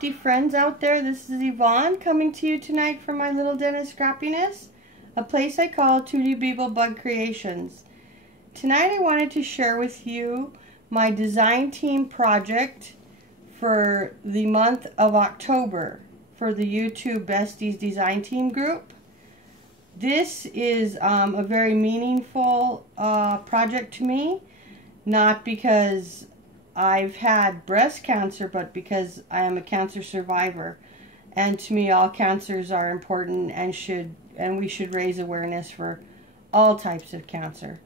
crafty friends out there. This is Yvonne coming to you tonight from my little den of scrappiness, a place I call 2D Beeble Bug Creations. Tonight I wanted to share with you my design team project for the month of October for the YouTube Besties Design Team group. This is a very meaningful project to me, not because I've had breast cancer, but because I am a cancer survivor, and to me all cancers are important and we should raise awareness for all types of cancer.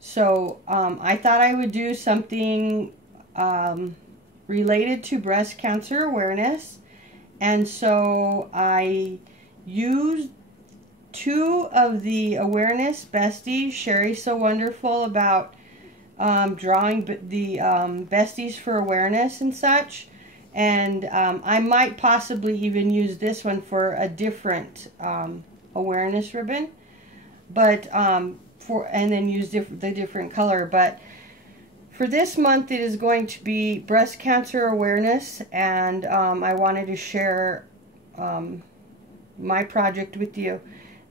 So I thought I would do something related to breast cancer awareness, and so I used two of the awareness besties. Sherri's so wonderful about drawing the besties for awareness and such, and I might possibly even use this one for a different awareness ribbon, but and then use the different color. But for this month it is going to be breast cancer awareness, and I wanted to share my project with you.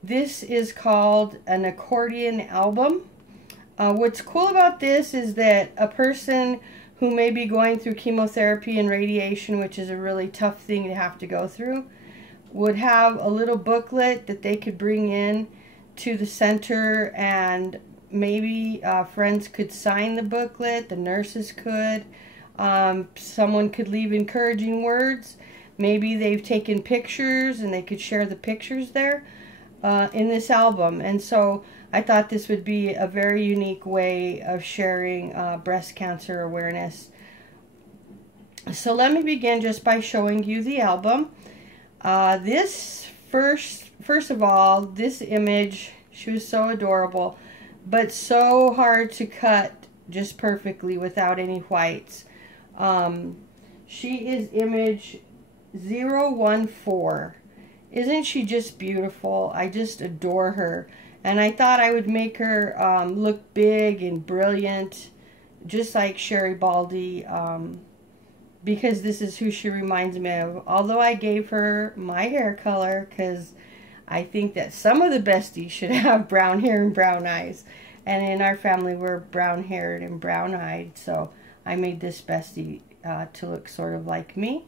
This is called an accordion album. What's cool about this is that a person who may be going through chemotherapy and radiation, which is a really tough thing to have to go through, would have a little booklet that they could bring in to the center, and maybe friends could sign the booklet, the nurses could, someone could leave encouraging words, maybe they've taken pictures and they could share the pictures there in this album. And so I thought this would be a very unique way of sharing breast cancer awareness. So let me begin just by showing you the album. This first of all, this image, she was so adorable, but so hard to cut just perfectly without any whites. She is image 014. Isn't she just beautiful? I just adore her. And I thought I would make her look big and brilliant, just like Sherri Baldy, because this is who she reminds me of. Although I gave her my hair color, because I think that some of the besties should have brown hair and brown eyes. And in our family, we're brown-haired and brown-eyed, so I made this bestie to look sort of like me.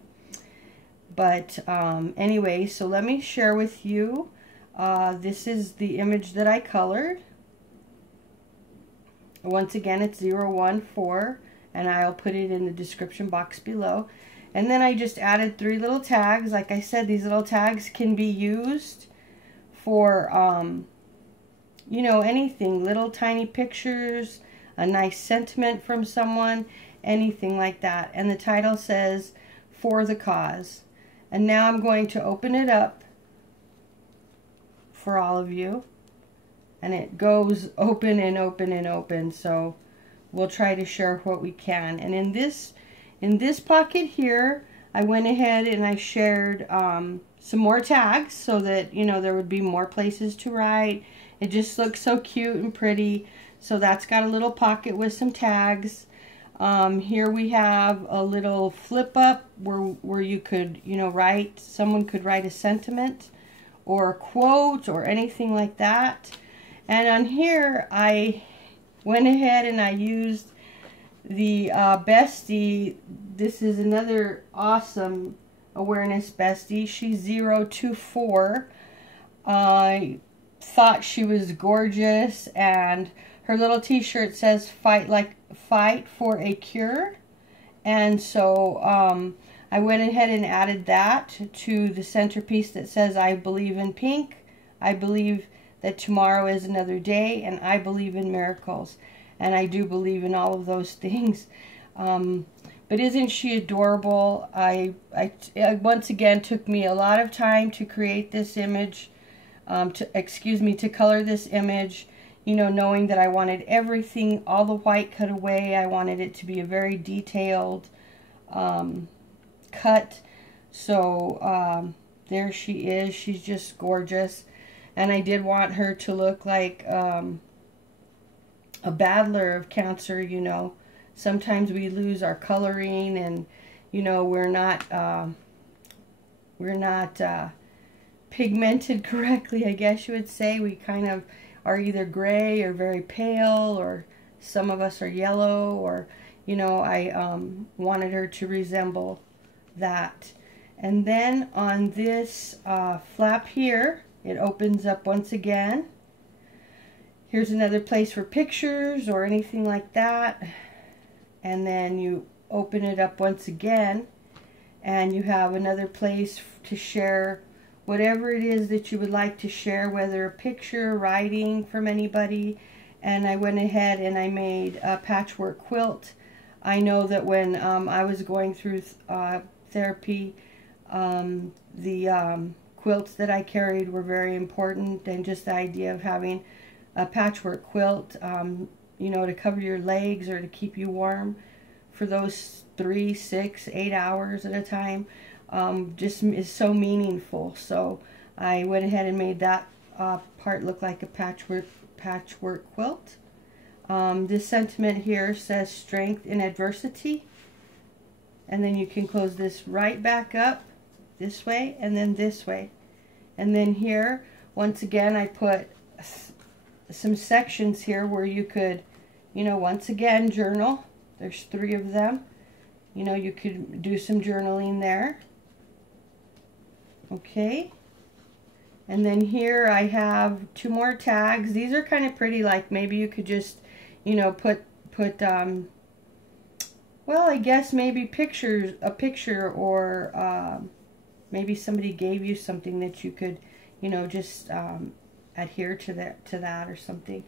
But anyway, so let me share with you. This is the image that I colored. Once again, it's 014, and I'll put it in the description box below. And then I just added 3 little tags. Like I said, these little tags can be used for, you know, anything. Little tiny pictures, a nice sentiment from someone, anything like that. And the title says, "For the Cause." And now I'm going to open it up for all of you, and it goes open and open and open, so we'll try to share what we can. And in this pocket here, I went ahead and I shared some more tags so that, you know, there would be more places to write. It just looks so cute and pretty, so that's got a little pocket with some tags. Here we have a little flip up where you could, you know, write, someone could write a sentiment or a quote or anything like that. And on here I went ahead and I used the bestie. This is another awesome awareness bestie. She's 024. I thought she was gorgeous, and her little t-shirt says fight for a cure. And so I went ahead and added that to the centerpiece that says, "I believe in pink, I believe that tomorrow is another day, and I believe in miracles." And I do believe in all of those things. But isn't she adorable? I once again, took me a lot of time to create this image, to color this image, you know, knowing that I wanted everything, all the white cut away. I wanted it to be a very detailed cut. So there she is. She's just gorgeous. And I did want her to look like a battler of cancer, you know. Sometimes we lose our coloring, and, you know, we're not we're not pigmented correctly, I guess you would say. We kind of are either gray or very pale, or some of us are yellow, or, you know, I wanted her to resemble that. And then on this flap here, it opens up once again. Here's another place for pictures or anything like that. And then you open it up once again, and you have another place to share whatever it is that you would like to share, whether a picture, writing from anybody. And I went ahead and I made a patchwork quilt. I know that when I was going through therapy, the quilts that I carried were very important, and just the idea of having a patchwork quilt, you know, to cover your legs or to keep you warm for those 3, 6, 8 hours at a time, just is so meaningful. So I went ahead and made that part look like a patchwork quilt. This sentiment here says strength in adversity, and then you can close this right back up this way and then this way. And then here, once again, I put some sections here where you could, you know, once again, journal. There's 3 of them. You know, you could do some journaling there. Okay. And then here I have 2 more tags. These are kind of pretty, like maybe you could just, you know, put well, I guess maybe a picture, or maybe somebody gave you something that you could, you know, just adhere to that or something.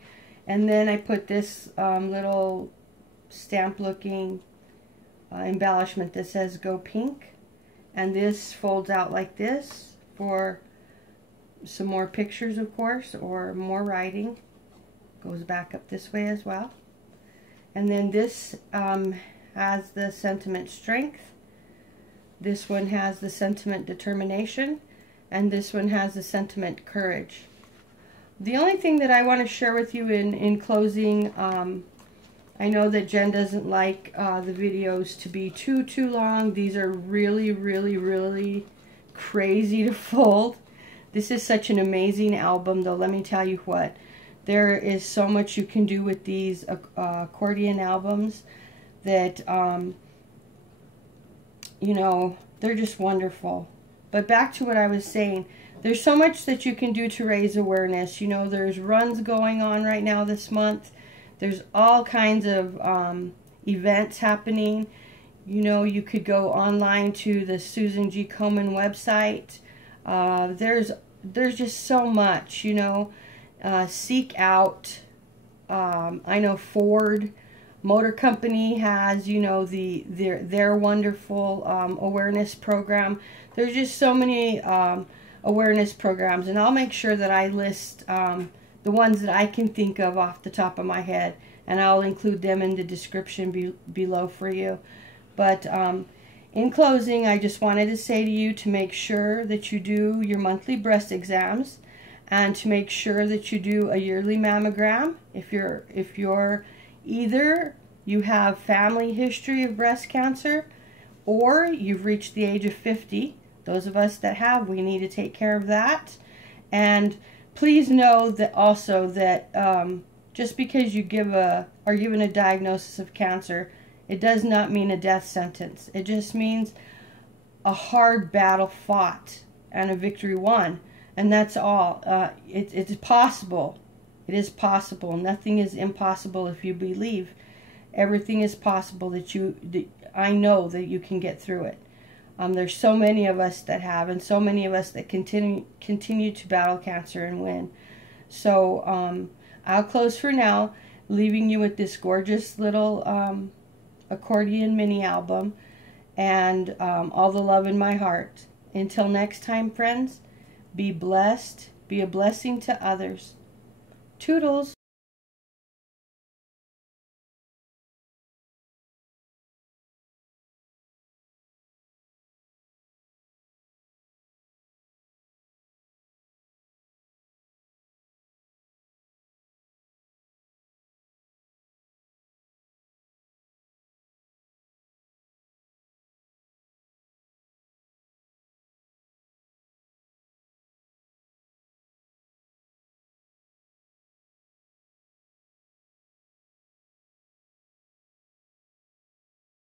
And then I put this little stamp looking embellishment that says Go Pink, and this folds out like this for some more pictures, of course, or more writing. Goes back up this way as well. And then this has the sentiment strength. This one has the sentiment determination, and this one has the sentiment courage. The only thing that I want to share with you in closing, I know that Jen doesn't like the videos to be too long. These are really crazy to fold. This is such an amazing album, though. Let me tell you what, there is so much you can do with these accordion albums that you know, they're just wonderful. But back to what I was saying, there's so much that you can do to raise awareness. You know, there's runs going on right now this month. There's all kinds of events happening. You know, you could go online to the Susan G. Komen website. There's just so much, you know. Seek out, I know Ford Motor Company has, you know, their wonderful awareness program. There's just so many awareness programs, and I'll make sure that I list the ones that I can think of off the top of my head, and I'll include them in the description below for you. But in closing, I just wanted to say to you to make sure that you do your monthly breast exams, and to make sure that you do a yearly mammogram if you're either you have family history of breast cancer, or you've reached the age of 50. Those of us that have, we need to take care of that. And please know that also that just because you are given a diagnosis of cancer, it does not mean a death sentence. It just means a hard battle fought and a victory won. And that's all. It's possible. It is possible. Nothing is impossible if you believe. Everything is possible I know that you can get through it. There's so many of us that have, and so many of us that continue to battle cancer and win. So I'll close for now, leaving you with this gorgeous little accordion mini album, and all the love in my heart. Until next time, friends, be blessed, be a blessing to others. Toodles!